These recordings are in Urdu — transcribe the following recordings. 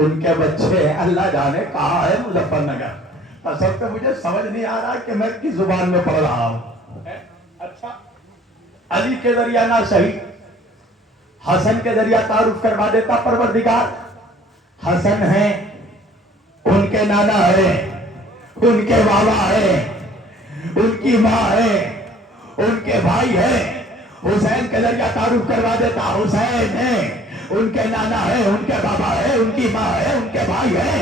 ان کے بچے اللہ جانے کہاں ہے مظفر نگر، اصل تو مجھے سمجھ نہیں آ رہا کہ میں کس زبان میں پڑھ رہا ہوں۔ اچھا، علی کے ذریعہ نہ صحیح، حسن کے ذریعہ تعارف کروا دیتا پروردگار۔ حسن ہیں، ان کے نانا ہے، ان کے بابا ہے، ان کی ماں ہے، ان کے بھائی ہے۔ حسین کے ذریعہ تعارف کروا دیتا، حسین ہے، ان کے نانا ہے، ان کے بابا ہے، ان کی ماں ہے، ان کے بھائی ہے۔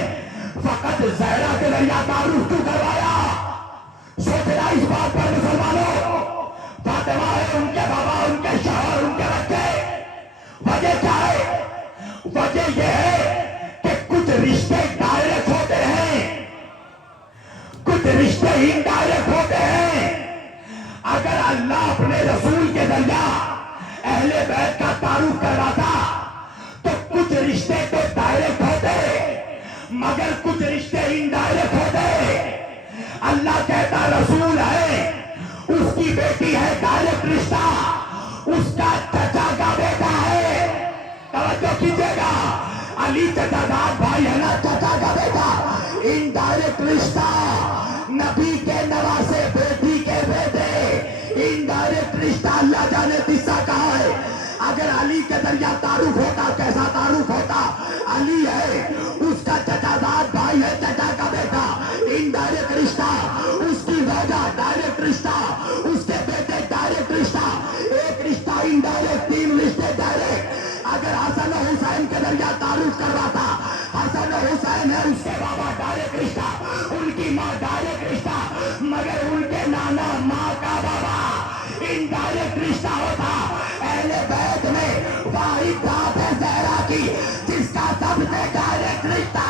فقط زہرا کے ذریعہ تعارف کیوں کروایا؟ سوچنا اس بات پر مسلمانوں، فاطمہ ہے، ان کے بابا، ان کے شوہر، ان کے بچے۔ وجہ کیا ہے؟ وجہ یہ ہے کہ کچھ رشتے ڈائریکٹ ہوتے ہیں، کچھ رشتے انڈائریکٹ ہوتے ہیں۔ اگر اللہ اپنے رسول کے ذریعہ اہل بیت کا تعارف کرواتا تو کچھ رشتے تو ڈائریکٹ ہوتے مگر کچھ رشتے انڈائریکٹ ہوتے۔ اللہ کہتا رسول ہے، اس کی بیٹی ہے ڈائریکٹ رشتہ، اس کا چچا کا بیٹا ہے۔ توجہ کیجئے گا، علی چچا داد بھائی ہے نا، چچا کا بیٹا، انڈائریکٹ رشتہ۔ نبی کے نواسے بیٹی کے بیٹے، انڈائریکٹ رشتہ۔ اللہ جانے قصہ کہاں ہے؟ اگر علی کے ذریعہ تعارف ہوتا، کیسا تعارف ہوتا؟ علی ہے، اس کا چچا داد بھائی ہے، چچا کا بیٹا، انڈائریکٹ رشتہ۔ اس کی وجہ ڈائریکٹ رشتہ، اس کے بیٹے ڈائریکٹ رشتہ۔ ایک رشتہ انڈائریکٹ، تین رشتے ڈائریکٹ۔ اگر حسن و حسین کے ذریعہ تعارف کرواتا، حسن و حسین ہے، اس کے بابا ڈائریکٹ رشتہ، ان کی ماں ڈائریکٹ رشتہ، مگر ان کے نانا ماں کا بابا انڈائریکٹ رشتہ ہوتا۔ اہل بیت میں واحد ذات ہے زہرا کی، جس کا سب سے ڈائریکٹ رشتہ۔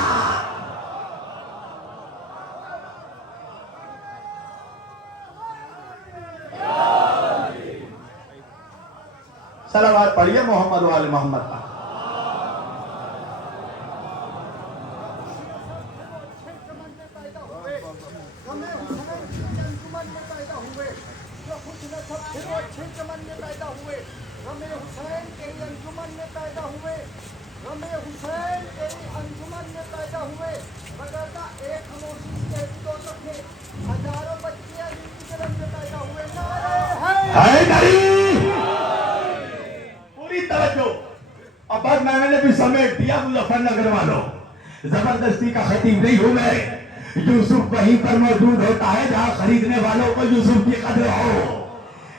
صلوات پڑھیے محمد و آل محمد کا۔ پوری توجہ، اور بس میں نے بھی سمیٹ دیا مظفر نگر والوں، زبردستی کا خطیب نہیں ہوں میں۔ یوسف وہیں پر موجود ہوتا ہے جہاں خریدنے والوں کو یوسف کی قدر ہو۔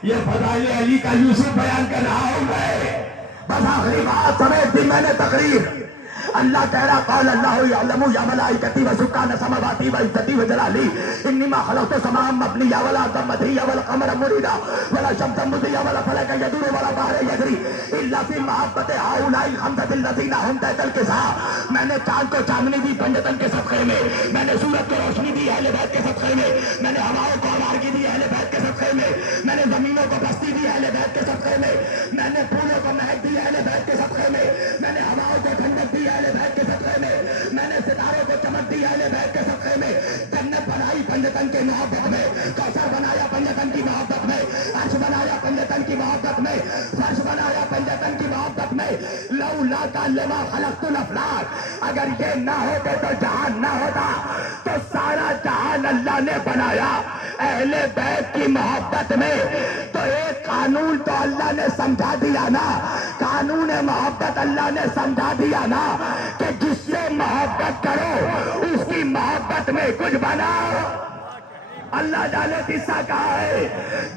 یہ فضائل علی کا یوسف بیان کر رہا ہوں میں۔ بس آخری بات سمیٹ دی میں نے تقریر۔ اللہ کہہ رہا قال اللہ یعلم یا ملائکتی و سکان سماواتی و عزتی و جلالی انی ما خلقت سماء مبنیا ولا ضمتیا والقمر مریدا ولا شمس مضیا ولا فلک یدور ولا بحر یجری الا فی محبت هؤلاء الخمسة الذین هم تحت الکساء۔ میں نے چاند کو چاندنی دی پنجتن کے صدقے میں، میں نے سورج کو روشنی دی اہل بیت کے صدقے میں، میں نے ہواؤں کو آوارگی دی اہل بیت کے صدقے میں، میں نے زمینوں کو بستی دی اہل بیت کے صدقے میں، میں نے پھولوں کو مہک دی اہل بیت کے صدقے میں، میں نے ہواؤں کو ٹھنڈک دی اہل بیت کے صدقے میں، میں نے ستاروں کو چمک دی اہل بیت کے صدقے میں، جنت بنائی پنجتن کی محبت میں، کوثر بنایا پنجتن کی محبت میں، عرش بنایا پنجتن کی محبت میں، فرش بنایا پنجتن کی محبت میں۔ لولا کا لما خلقت الافلاک، اگر یہ نہ ہوتے تو جہان نہ ہوتا، تو سارا جہان اللہ نے بنایا اہل بیت کی محبت میں۔ تو ایک قانون تو اللہ نے سمجھا دیا نا، قانون محبت اللہ نے سمجھا دیا نا کہ جس سے محبت کرو اس کی محبت میں کچھ بناؤ۔ اللہ جانے قصہ کہا ہے،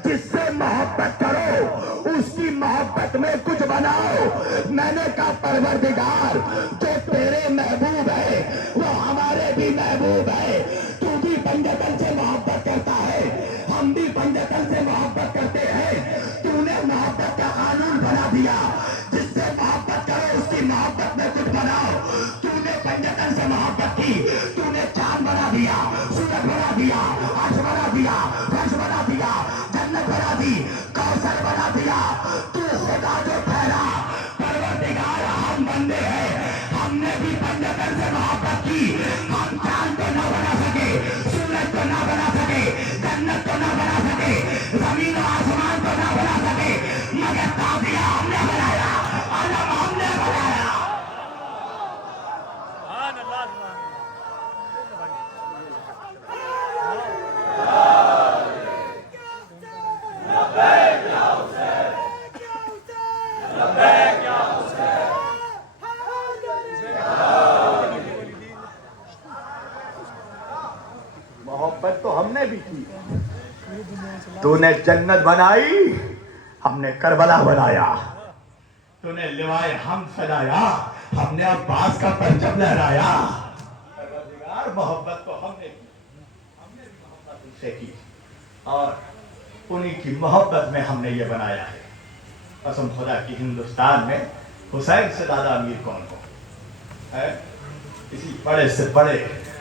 جس سے محبت کرو اس کی محبت میں کچھ بناؤ۔ میں نے کہا پروردگار جو تیرے محبوب ہے وہ ہمارے بھی محبوب ہے، تو بھی پنجتن سے محبت کرتا ہے، ہم بھی پنجتن سے محبت کرتے ہیں۔ تو نے محبت کا قانون بنا دیا، جس سے محبت کرو اس کی محبت میں کچھ بناؤ۔ تو نے پنجتن سے محبت کی، تو نے چاند بنا دیا، سورج بنا دیا، عرش بنا دیا، فرش بنا دیا، جنت بنا دی، کوثر بنا دیا۔ تو خدا جو ٹھہرا پروردگار ہم بندے ہیں، ہم نے بھی پنجتن سے محبت کی۔ ہم چاند کو نہ بنا سکے، سورج کو نہ بنا سکے، جنت کو نہ بنا سکے، زمین و آسمان کو نہ بنا سکے، مگر تابعہ ہم نے بنایا، علم ہم نے بنایا۔ نے بھی کی. تو نے جنت بنائی, ہم نے کربلا بنایا. تو نے لوائے ہم سجایا, ہم نے عباس کا پرچم لہرایا. پروردگار محبت تو ہم نے کی, ہم نے بھی محبت ان سے کی, اور انہی کی محبت میں ہم نے یہ بنایا ہے. قسم خدا کی ہندوستان میں حسین سے زیادہ امیر کون ہو ہے؟ کسی بڑے سے بڑے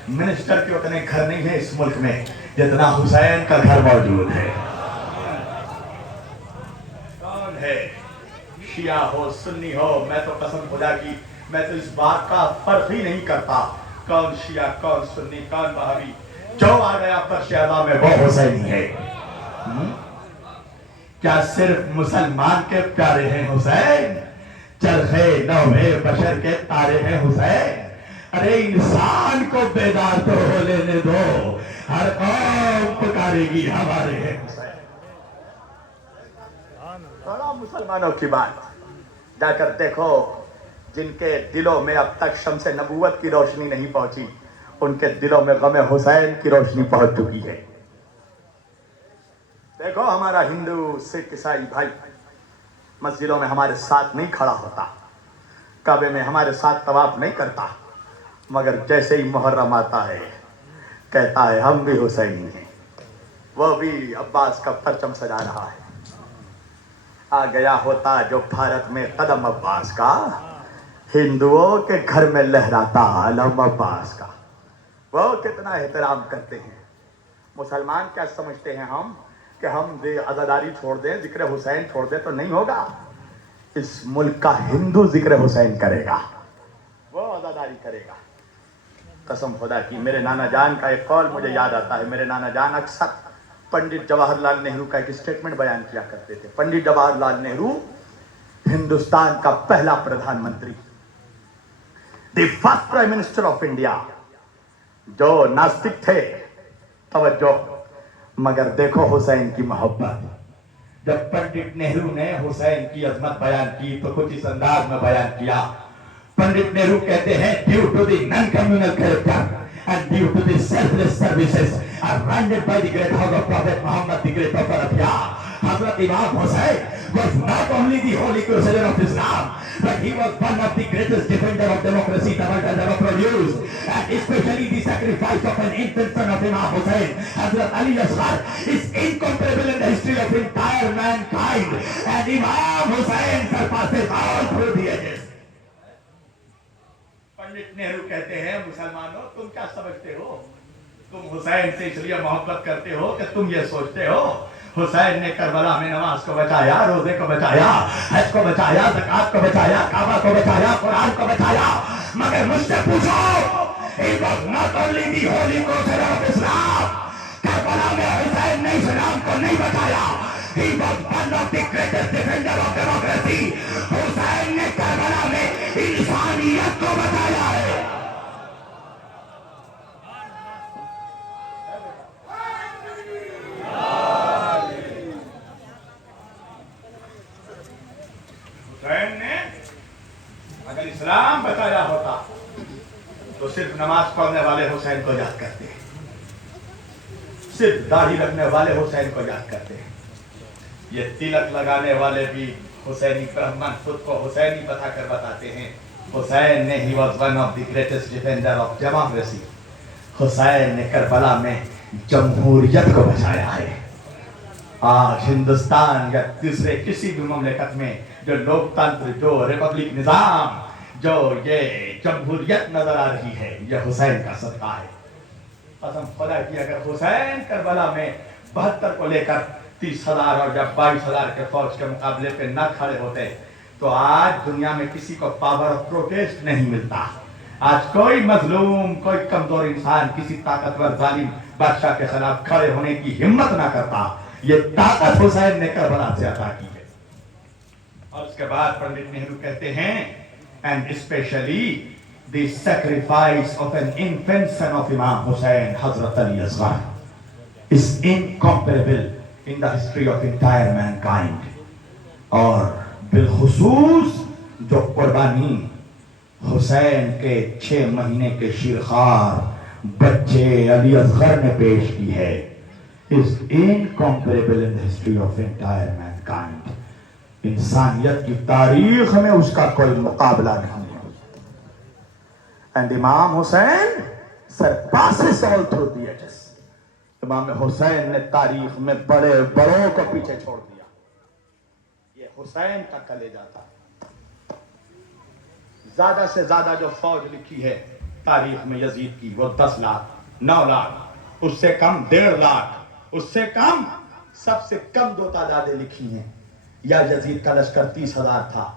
منسٹر کے اتنے گھر نہیں ہیں اس ملک میں جتنا حسین کا گھر موجود ہے. کون ہے, شیعہ ہو سنی ہو, میں تو قسم خدا کی میں تو اس بات کا فرق ہی نہیں کرتا کون شیعہ کون سنی کون وہابی, جو آ گیا فرش اعلیٰ میں وہ حسینی ہے. کیا صرف مسلمان کے پیارے ہیں حسین, چرخے نوے بشر کے تارے ہیں حسین. ارے انسان کو بیدار تو ہو لینے دو, ہر قوم پکارے گی ہمارے ہیں حسین. بڑا مسلمانوں کی بات, جا کر دیکھو جن کے دلوں میں اب تک شمس نبوت کی روشنی نہیں پہنچی, ان کے دلوں میں غم حسین کی روشنی پہنچ چکی ہے. دیکھو ہمارا ہندو سکھ عیسائی بھائی مسجدوں میں ہمارے ساتھ نہیں کھڑا ہوتا, کعبے میں ہمارے ساتھ طواف نہیں کرتا, مگر جیسے ہی محرم آتا ہے کہتا ہے ہم بھی حسینی ہیں. وہ بھی عباس کا پرچم سجا رہا ہے. آ گیا ہوتا جو بھارت میں قدم عباس کا, ہندوؤں کے گھر میں لہراتا علم عباس کا. وہ کتنا احترام کرتے ہیں. مسلمان کیا سمجھتے ہیں ہم کہ ہم عزاداری چھوڑ دیں, ذکر حسین چھوڑ دیں تو نہیں ہوگا. اس ملک کا ہندو ذکر حسین کرے گا, وہ عزاداری کرے گا. قسم خدا کی میرے نانا جان کا ایک قول مجھے یاد آتا ہے. میرے نانا جان اکثر پنڈت جواہر لال نہرو کا ایک اسٹیٹمنٹ بیان کیا کرتے تھے. پنڈت جواہر لال نہرو ہندوستان کا پہلا پردھان منتری, the first prime minister of India, جو ناستک تھے. توجہ, مگر دیکھو حسین کی محبت. جب پنڈت نہرو نے حسین کی عظمت بیان کی تو کچھ اس انداز میں بیان کیا. پنڈت نہرو کہتے ہیں due to the non communal character and due to the selfless services rendered by the great house of Prophet Muhammad, the great prophet of Yah, Hazrat Imam Hussain was not only the holy crusader of Islam, but he was one of the greatest defender of democracy the world has ever produced. And especially the sacrifice of an infant son of Imam Hussain, Hazrat Ali Asghar, is incomparable in the history of entire mankind. And Imam Hussain surpasses all through the ages. Pandit Nehru کہتے ہیں مسلمانوں تم کیا سمجھتے ہو, تم حسین سے اس لیے محبت کرتے ہو کہ تم یہ سوچتے ہو حسین نے کربلا میں نماز کو بچایا, روزے کو بچایا, حج کو بچایا, زکات کو بچایا, کعبہ کو بچایا, قرآن کو بچایا. مگر مجھ سے پوچھو, he was not only the holy crusader of Islam, Karbala میں حسین نے اسلام کو نہیں بچایا, he was one of the greatest defender of democracy. حسین نے کربلا میں انسانیت کو بچایا ہے. حسین نے اگر اسلام بچایا ہوتا تو صرف نماز پڑھنے والے حسین کو یاد کرتے, صرف داڑھی رکھنے والے حسین کو یاد کرتے. یہ تلک لگانے والے بھی حسینی برہمن خود کو حسینی بتا کر بتاتے ہیں. حسین نے he was one of the greatest defender of democracy. حسین نے کربلا میں جمہوریت کو بچایا ہے. آج ہندوستان یا دوسرے کسی بھی مملکت میں جو لوک تنتر, جو ریپبلک نظام, جو یہ جمہوریت نظر آ رہی ہے, یہ حسین کا صدقہ ہے. قسم خدا کی اگر حسین کربلا میں 72 کو لے کر 30,000 اور جب 22,000 کے فوج کے مقابلے پہ نہ کھڑے ہوتے تو آج دنیا میں کسی کو پاور آف پروٹیسٹ نہیں ملتا. آج کوئی مظلوم, کوئی کمزور انسان کسی طاقتور ظالم بادشاہ کے خلاف کھڑے ہونے کی ہمت نہ کرتا. یہ طاقت حسین نے کربلا سے عطا کی ہے. اور اس کے بعد پنڈت نہرو کہتے ہیں and especially the sacrifice of an infant son of Imam Hussain, Hazrat Ali Asghar, is incomparable in the history of entire mankind. اور بالخصوص جو قربانی حسین کے 6 مہینے کے شیرخوار بچے علی اصغر نے پیش کی ہے, is incomparable in the history of entire mankind. انسانیت کی تاریخ میں اس کا کوئی مقابلہ نہیں ہے. And امام حسین surpasses all through the ages. امام حسین نے تاریخ میں بڑے بڑوں کو پیچھے چھوڑ دیا. یہ حسین کا کلیجہ تھا. زیادہ سے زیادہ جو فوج لکھی ہے تاریخ میں یزید کی وہ 10 لاکھ 9 لاکھ, اس سے کم 1.5 لاکھ, اس سے کم سب سے کم 2 تعدادیں لکھی ہیں. یا یزید کا لشکر 30,000 تھا,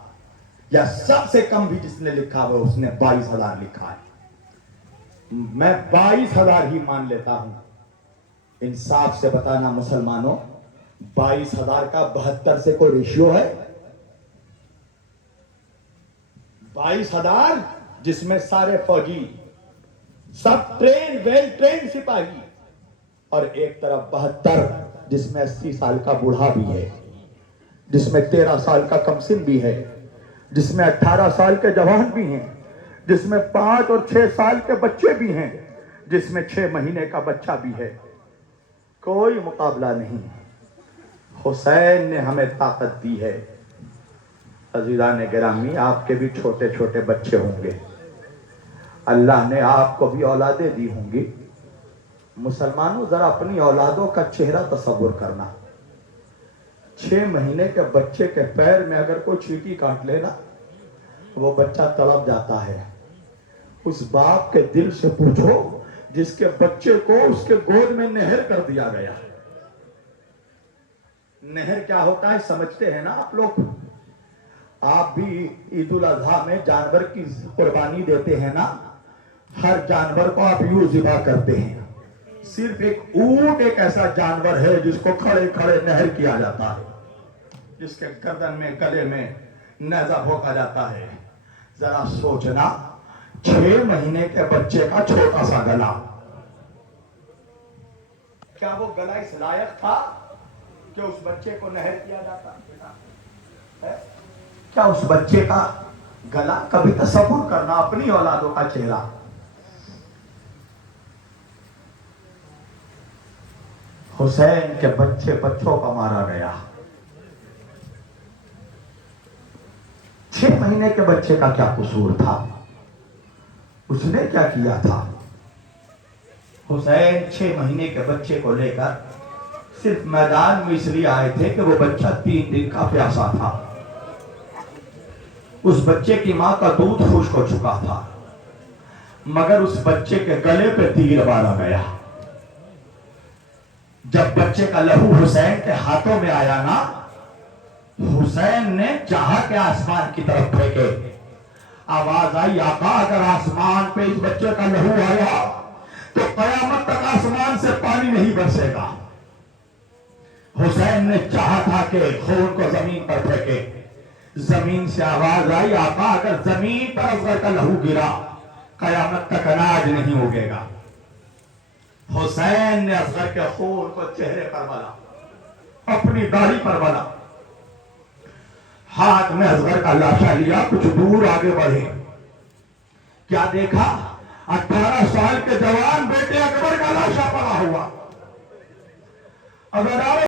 یا سب سے کم بھی جس نے لکھا وہ اس نے 22,000 لکھا ہے. میں 22,000 ہی مان لیتا ہوں. انصاف سے بتانا مسلمانوں, 22,000 کا 72 سے کوئی ریشیو ہے؟ 22,000 جس میں سارے فوجی, سب ٹرین ویل ٹرین سپاہی, اور ایک طرف 72 جس میں 80 سال کا بوڑھا بھی ہے, جس میں 13 سال کا کمسن بھی ہے, جس میں 18 سال کے جوان بھی ہیں, جس میں 5 اور 6 سال کے بچے بھی ہیں, جس میں 6 مہینے کا بچہ بھی ہے. کوئی مقابلہ نہیں. حسین نے ہمیں طاقت دی ہے. عزیزان گرامی, آپ کے بھی چھوٹے چھوٹے بچے ہوں گے, اللہ نے آپ کو بھی اولادیں دی ہوں گی. مسلمانوں ذرا اپنی اولادوں کا چہرہ تصور کرنا. 6 مہینے کے بچے کے پیر میں اگر کوئی چیٹی کاٹ لینا وہ بچہ تڑپ جاتا ہے. اس باپ کے دل سے پوچھو جس کے بچے کو اس کے گود میں نہر کر دیا گیا. نہر کیا ہوتا ہے سمجھتے ہیں نا آپ لوگ؟ آپ بھی عید الاضحیٰ میں جانور کی قربانی دیتے ہیں نا, ہر جانور کو آپ یوں ذبح کرتے ہیں. صرف ایک اونٹ ایک ایسا جانور ہے جس کو کھڑے کھڑے نہر کیا جاتا ہے, جس کے گردن میں گلے میں نیزہ بھونکا جاتا ہے. ذرا سوچنا, 6 مہینے کے بچے کا چھوٹا سا گلا, کیا وہ گلا اس لائق تھا کہ اس بچے کو نہر کیا جاتا؟ کیا اس بچے کا گلا, کبھی تصور کرنا اپنی اولادوں کا چہرہ. حسین کے بچوں کو مارا گیا. 6 مہینے کے بچے کا کیا قصور تھا؟ اس نے کیا کیا تھا؟ حسین 6 مہینے کے بچے کو لے کر صرف میدان میں اس لیے آئے تھے کہ وہ بچہ 3 دن کا پیاسا تھا. اس بچے کی ماں کا دودھ خشک ہو چکا تھا, مگر اس بچے کے گلے پہ تیر مارا گیا. جب بچے کا لہو حسین کے ہاتھوں میں آیا نا, حسین نے چاہا کہ آسمان کی طرف پھینکے. آواز آئی, آقا اگر آسمان پہ اس بچے کا لہو آیا تو قیامت تک آسمان سے پانی نہیں برسے گا. حسین نے چاہا تھا کہ خون کو زمین پر پھینکے. زمین سے آواز آئی, آقا اگر زمین پر اصغر کا لہو گرا قیامت تک اناج نہیں اگے گا. حسین نے اصغر کے خون کو چہرے پر ملا, اپنی داڑھی پر ملا, ہاتھ میں اصغر کا لاشا لیا, کچھ دور آگے بڑھے. کیا دیکھا؟ 18 سال کے جوان بیٹے اکبر کا لاشا پڑا ہوا. اگر